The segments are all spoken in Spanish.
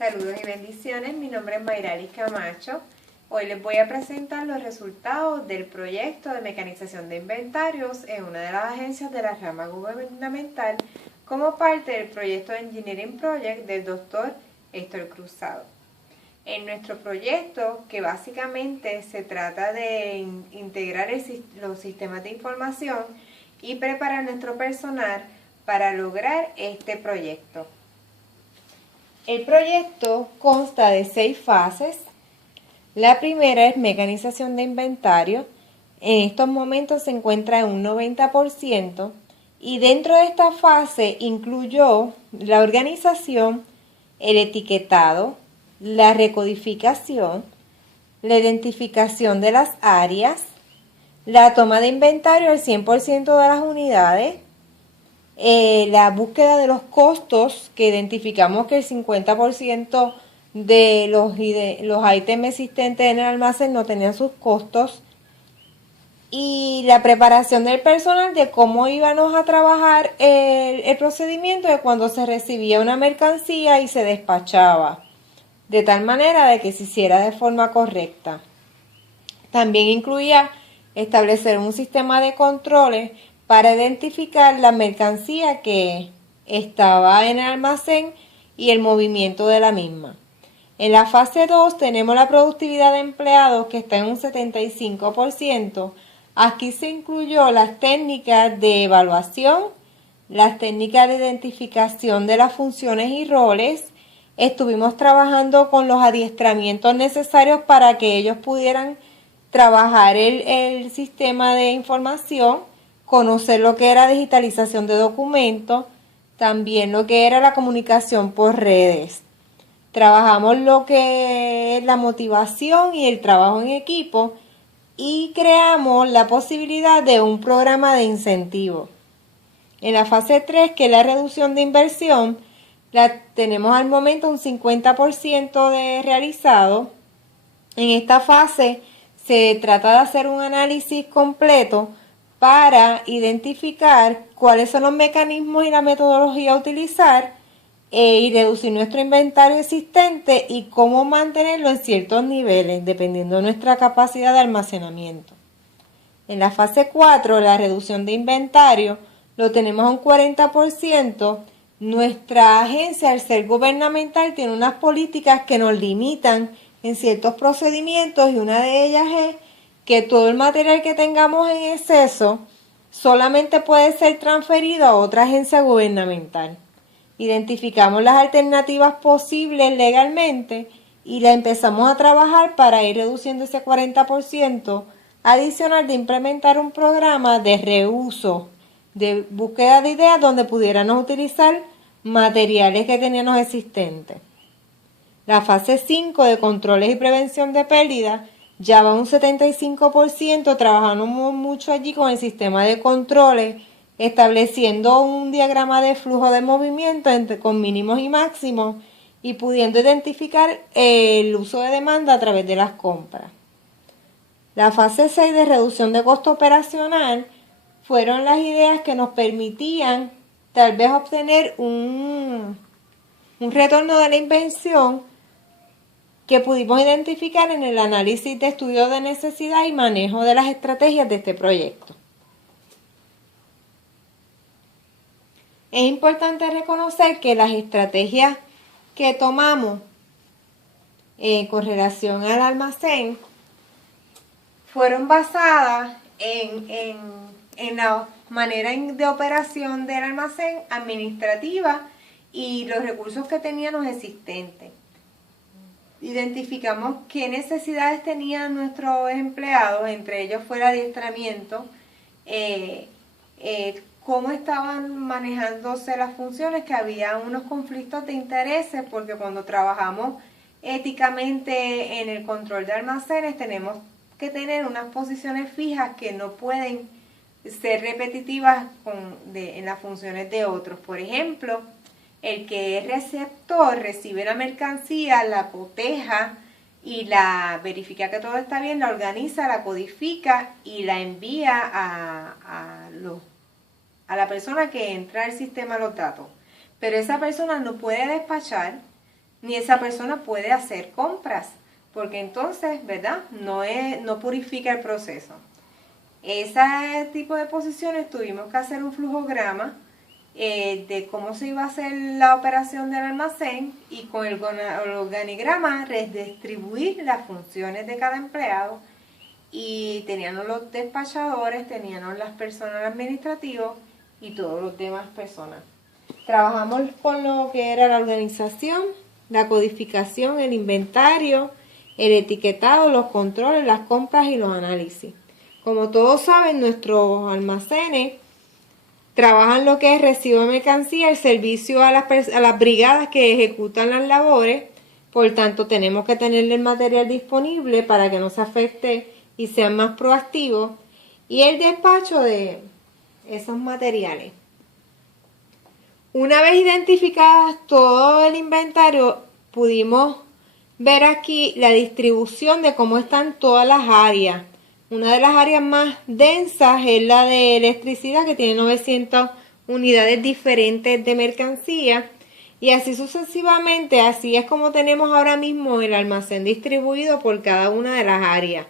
Saludos y bendiciones, mi nombre es Mayralis Camacho. Hoy les voy a presentar los resultados del proyecto de mecanización de inventarios en una de las agencias de la rama gubernamental como parte del proyecto de Engineering Project del Dr. Héctor Cruzado. En nuestro proyecto, que básicamente se trata de integrar los sistemas de información y preparar nuestro personal para lograr este proyecto. El proyecto consta de 6 fases. La primera es mecanización de inventario. En estos momentos se encuentra en un 90% y dentro de esta fase incluyó la organización, el etiquetado, la recodificación, la identificación de las áreas, la toma de inventario al 100% de las unidades, la búsqueda de los costos, que identificamos que el 50% de los ítems existentes en el almacén no tenían sus costos, y la preparación del personal de cómo íbamos a trabajar el procedimiento de cuando se recibía una mercancía y se despachaba, de tal manera de que se hiciera de forma correcta. También incluía establecer un sistema de controles para identificar la mercancía que estaba en el almacén y el movimiento de la misma. En la fase 2 tenemos la productividad de empleados, que está en un 75%. Aquí se incluyó las técnicas de evaluación, las técnicas de identificación de las funciones y roles. Estuvimos trabajando con los adiestramientos necesarios para que ellos pudieran trabajar el sistema de información, conocer lo que era digitalización de documentos, también lo que era la comunicación por redes. Trabajamos lo que es la motivación y el trabajo en equipo y creamos la posibilidad de un programa de incentivo. En la fase 3, que es la reducción de inversión, tenemos al momento un 50% de realizado. En esta fase se trata de hacer un análisis completo para identificar cuáles son los mecanismos y la metodología a utilizar y reducir nuestro inventario existente y cómo mantenerlo en ciertos niveles, dependiendo de nuestra capacidad de almacenamiento. En la fase 4, la reducción de inventario, lo tenemos a un 40%. Nuestra agencia, al ser gubernamental, tiene unas políticas que nos limitan en ciertos procedimientos y una de ellas es que todo el material que tengamos en exceso solamente puede ser transferido a otra agencia gubernamental. Identificamos las alternativas posibles legalmente y la empezamos a trabajar para ir reduciendo ese 40% adicional de implementar un programa de reuso, de búsqueda de ideas donde pudiéramos utilizar materiales que teníamos existentes. La fase 5 de controles y prevención de pérdidas ya va un 75%, trabajando mucho allí con el sistema de controles, estableciendo un diagrama de flujo de movimiento con mínimos y máximos y pudiendo identificar el uso de demanda a través de las compras. La fase 6 de reducción de costo operacional fueron las ideas que nos permitían tal vez obtener un retorno de la inversión que pudimos identificar en el análisis de estudio de necesidad y manejo de las estrategias de este proyecto. Es importante reconocer que las estrategias que tomamos con relación al almacén fueron basadas en la manera de operación del almacén administrativa y los recursos que teníamos existentes. Identificamos qué necesidades tenían nuestros empleados, entre ellos fue el adiestramiento, cómo estaban manejándose las funciones, que había unos conflictos de intereses, porque cuando trabajamos éticamente en el control de almacenes tenemos que tener unas posiciones fijas que no pueden ser repetitivas en las funciones de otros. Por ejemplo, el que es receptor recibe la mercancía, la coteja y la verifica que todo está bien, la organiza, la codifica y la envía a la persona que entra al sistema los datos. Pero esa persona no puede despachar, ni esa persona puede hacer compras, porque entonces, ¿verdad? No purifica el proceso. Ese tipo de posiciones tuvimos que hacer un flujograma de cómo se iba a hacer la operación del almacén y con el organigrama redistribuir las funciones de cada empleado, y teníamos los despachadores, teníamos las personas administrativas y todos los demás personas. Trabajamos con lo que era la organización, la codificación, el inventario, el etiquetado, los controles, las compras y los análisis. Como todos saben, nuestros almacenes trabajan lo que es recibo de mercancía, el servicio a las brigadas que ejecutan las labores. Por tanto, tenemos que tener el material disponible para que no se afecte y sean más proactivos, y el despacho de esos materiales. Una vez identificadas todo el inventario, pudimos ver aquí la distribución de cómo están todas las áreas. Una de las áreas más densas es la de electricidad, que tiene 900 unidades diferentes de mercancía, y así sucesivamente. Así es como tenemos ahora mismo el almacén distribuido por cada una de las áreas.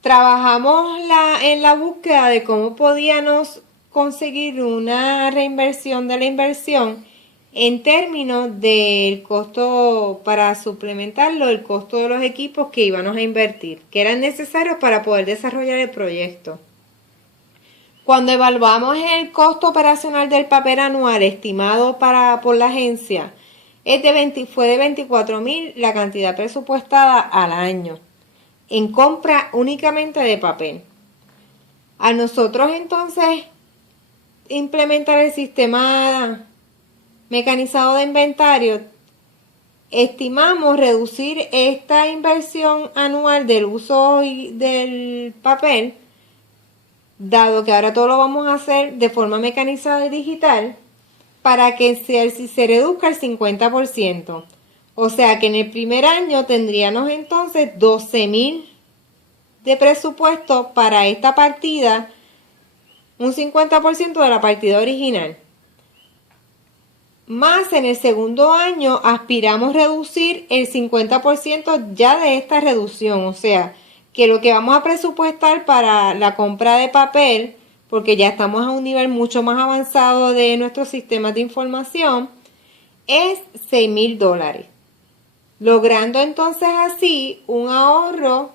Trabajamos en la búsqueda de cómo podíamos conseguir una reinversión de la inversión en términos del costo, para suplementarlo, el costo de los equipos que íbamos a invertir, que eran necesarios para poder desarrollar el proyecto. Cuando evaluamos el costo operacional del papel anual estimado por la agencia, fue de $24,000 la cantidad presupuestada al año en compra únicamente de papel. A nosotros entonces implementar el sistema mecanizado de inventario, estimamos reducir esta inversión anual del uso del papel, dado que ahora todo lo vamos a hacer de forma mecanizada y digital, para que se reduzca el 50%. O sea que en el primer año tendríamos entonces $12,000 de presupuesto para esta partida, un 50% de la partida original. Más en el segundo año aspiramos reducir el 50% ya de esta reducción. O sea que lo que vamos a presupuestar para la compra de papel, porque ya estamos a un nivel mucho más avanzado de nuestros sistemas de información, es $6,000. Logrando entonces así un ahorro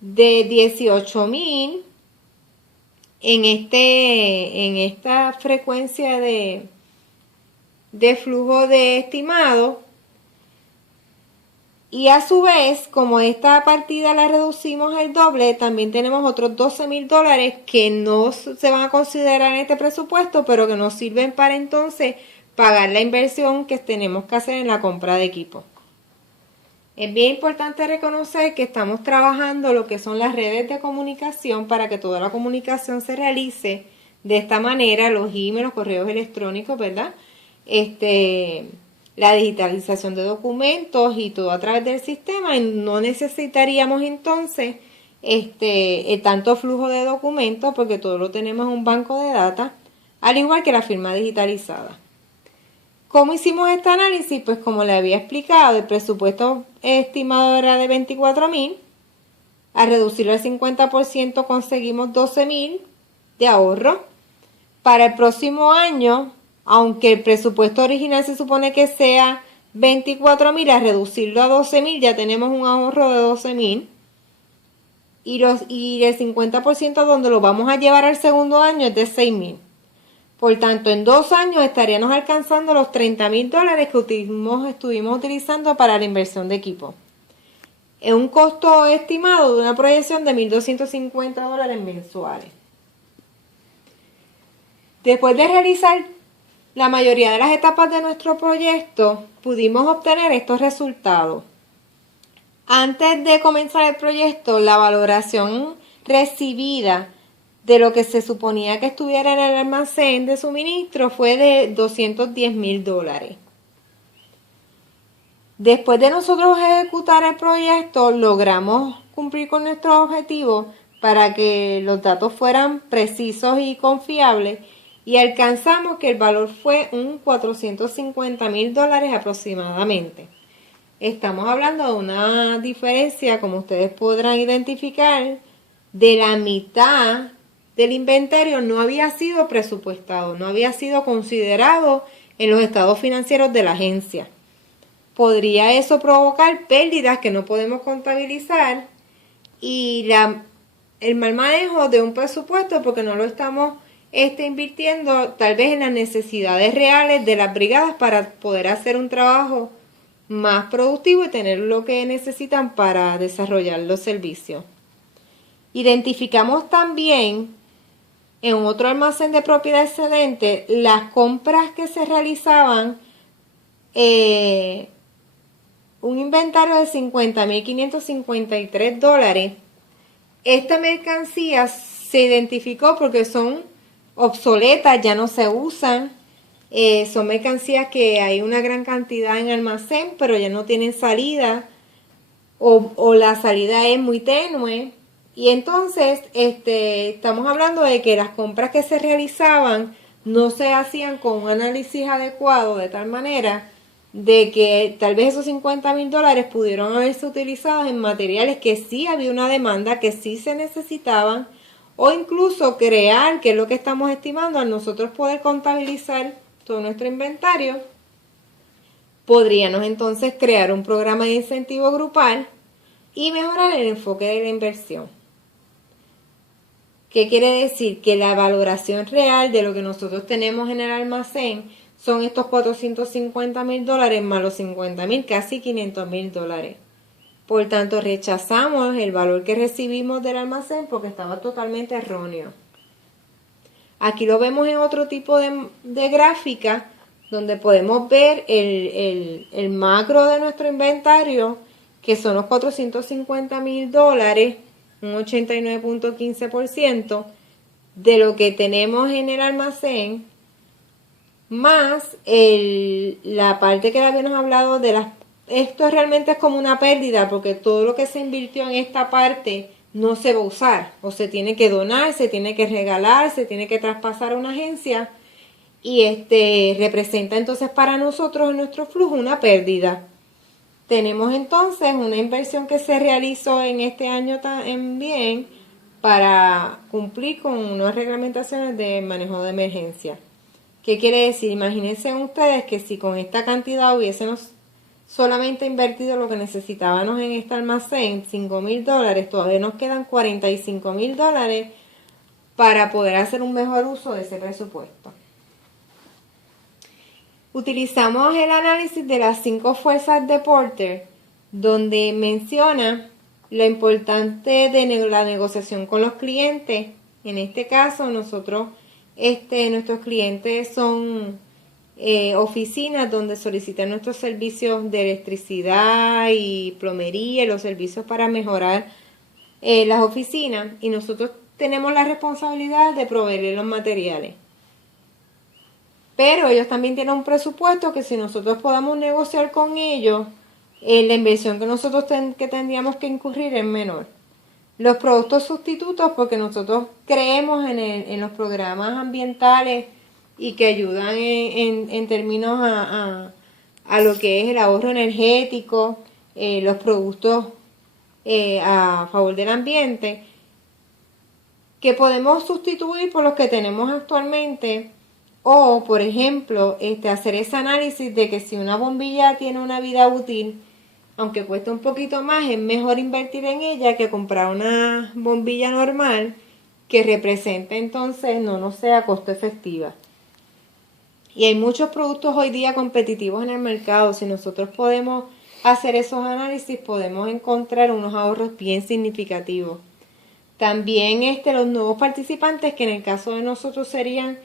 de $18,000 en esta frecuencia de flujo de estimado. Y a su vez, como esta partida la reducimos el doble, también tenemos otros $12,000 que no se van a considerar en este presupuesto, pero que nos sirven para entonces pagar la inversión que tenemos que hacer en la compra de equipo. Es bien importante reconocer que estamos trabajando lo que son las redes de comunicación para que toda la comunicación se realice de esta manera, los emails, los correos electrónicos, ¿verdad? La digitalización de documentos y todo a través del sistema, y no necesitaríamos entonces el tanto flujo de documentos, porque todo lo tenemos en un banco de datos, al igual que la firma digitalizada. ¿Cómo hicimos este análisis? Pues como le había explicado, el presupuesto estimado era de $24,000. Al reducirlo al 50% conseguimos $12,000 de ahorro. Para el próximo año, aunque el presupuesto original se supone que sea $24,000, al reducirlo a $12,000 ya tenemos un ahorro de $12,000. Y el 50% donde lo vamos a llevar al segundo año es de $6,000. Por tanto, en 2 años estaríamos alcanzando los $30,000 que estuvimos utilizando para la inversión de equipo. Es un costo estimado de una proyección de $1,250 mensuales. Después de realizar la mayoría de las etapas de nuestro proyecto, pudimos obtener estos resultados. Antes de comenzar el proyecto, la valoración recibida de lo que se suponía que estuviera en el almacén de suministro fue de $210,000. Después de nosotros ejecutar el proyecto, logramos cumplir con nuestro objetivo para que los datos fueran precisos y confiables, y alcanzamos que el valor fue un $450,000 aproximadamente. Estamos hablando de una diferencia, como ustedes podrán identificar, de la mitad del inventario no había sido presupuestado, no había sido considerado en los estados financieros de la agencia. Podría eso provocar pérdidas que no podemos contabilizar y el mal manejo de un presupuesto porque no lo estamos invirtiendo tal vez en las necesidades reales de las brigadas para poder hacer un trabajo más productivo y tener lo que necesitan para desarrollar los servicios. Identificamos también en otro almacén de propiedad excedente las compras que se realizaban, un inventario de $50,553. Esta mercancía se identificó porque son obsoletas, ya no se usan, son mercancías que hay una gran cantidad en almacén, pero ya no tienen salida o la salida es muy tenue. Y entonces estamos hablando de que las compras que se realizaban no se hacían con un análisis adecuado, de tal manera de que tal vez esos $50,000 pudieron haberse utilizado en materiales que sí había una demanda, que sí se necesitaban, o incluso crear, que es lo que estamos estimando, al nosotros poder contabilizar todo nuestro inventario, podríamos entonces crear un programa de incentivo grupal y mejorar el enfoque de la inversión. ¿Qué quiere decir? Que la valoración real de lo que nosotros tenemos en el almacén son estos $450,000 más los $50,000, casi $500,000. Por tanto, rechazamos el valor que recibimos del almacén porque estaba totalmente erróneo. Aquí lo vemos en otro tipo de gráfica donde podemos ver el macro de nuestro inventario, que son los $450,000, un 89.15% de lo que tenemos en el almacén, más la parte que habíamos hablado de esto realmente es como una pérdida porque todo lo que se invirtió en esta parte no se va a usar, o se tiene que donar, se tiene que regalar, se tiene que traspasar a una agencia y representa entonces para nosotros en nuestro flujo una pérdida. Tenemos entonces una inversión que se realizó en este año también para cumplir con unas reglamentaciones de manejo de emergencia. ¿Qué quiere decir? Imagínense ustedes que si con esta cantidad hubiésemos solamente invertido lo que necesitábamos en este almacén, $5,000, todavía nos quedan $45,000 para poder hacer un mejor uso de ese presupuesto. Utilizamos el análisis de las 5 fuerzas de Porter, donde menciona lo importante de la negociación con los clientes. En este caso, nuestros clientes son oficinas donde solicitan nuestros servicios de electricidad y plomería, los servicios para mejorar las oficinas, y nosotros tenemos la responsabilidad de proveerles los materiales. Pero ellos también tienen un presupuesto que si nosotros podamos negociar con ellos, la inversión que nosotros tendríamos que incurrir es menor. Los productos sustitutos, porque nosotros creemos en los programas ambientales y que ayudan en términos a lo que es el ahorro energético, los productos a favor del ambiente, que podemos sustituir por los que tenemos actualmente. O, por ejemplo, hacer ese análisis de que si una bombilla tiene una vida útil, aunque cueste un poquito más, es mejor invertir en ella que comprar una bombilla normal que represente entonces no nos sea costo efectiva. Y hay muchos productos hoy día competitivos en el mercado. Si nosotros podemos hacer esos análisis, podemos encontrar unos ahorros bien significativos. También los nuevos participantes, que en el caso de nosotros serían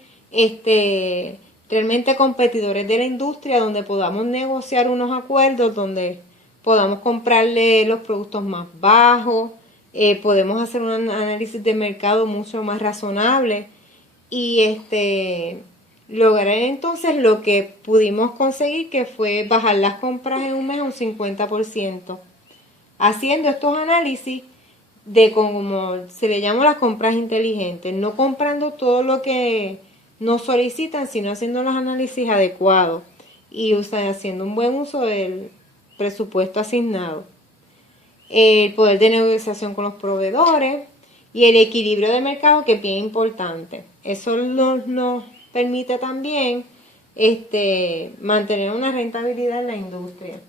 realmente competidores de la industria, donde podamos negociar unos acuerdos, donde podamos comprarle los productos más bajos, podemos hacer un análisis de mercado mucho más razonable y lograr entonces lo que pudimos conseguir, que fue bajar las compras en un mes un 50%, haciendo estos análisis de como se le llama las compras inteligentes, no comprando todo lo que nos solicitan, sino haciendo los análisis adecuados y haciendo un buen uso del presupuesto asignado. El poder de negociación con los proveedores y el equilibrio de mercado, que es bien importante. Eso nos permite también mantener una rentabilidad en la industria.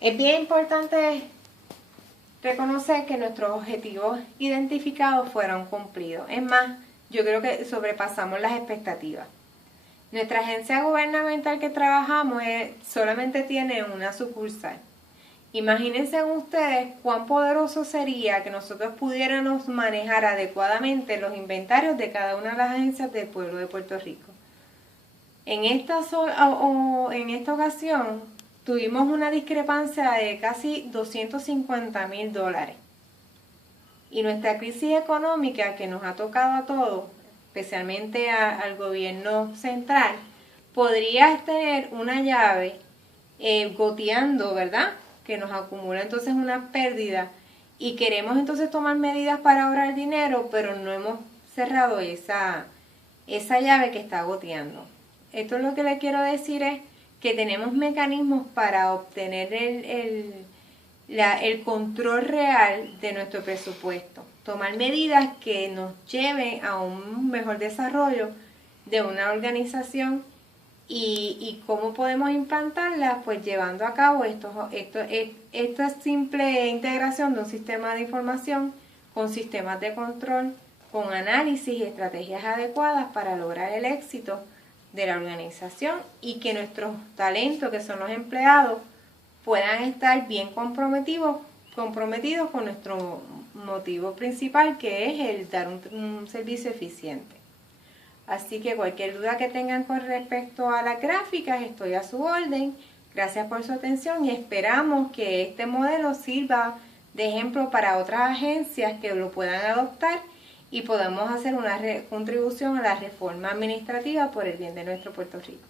Es bien importante reconocer que nuestros objetivos identificados fueron cumplidos. Es más, yo creo que sobrepasamos las expectativas. Nuestra agencia gubernamental que trabajamos solamente tiene una sucursal. Imagínense ustedes cuán poderoso sería que nosotros pudiéramos manejar adecuadamente los inventarios de cada una de las agencias del pueblo de Puerto Rico. En esta ocasión tuvimos una discrepancia de casi $250,000. Y nuestra crisis económica que nos ha tocado a todos, especialmente al gobierno central, podría tener una llave goteando, ¿verdad?, que nos acumula entonces una pérdida y queremos entonces tomar medidas para ahorrar dinero, pero no hemos cerrado esa llave que está goteando. Esto es lo que le quiero decir, es que tenemos mecanismos para obtener el control real de nuestro presupuesto, tomar medidas que nos lleven a un mejor desarrollo de una organización. ¿Y cómo podemos implantarlas? Pues llevando a cabo esta simple integración de un sistema de información con sistemas de control, con análisis y estrategias adecuadas para lograr el éxito de la organización y que nuestros talentos, que son los empleados, puedan estar bien comprometidos con nuestro motivo principal, que es el dar un servicio eficiente. Así que cualquier duda que tengan con respecto a las gráficas, estoy a su orden. Gracias por su atención y esperamos que este modelo sirva de ejemplo para otras agencias que lo puedan adoptar y podamos hacer una contribución a la reforma administrativa por el bien de nuestro Puerto Rico.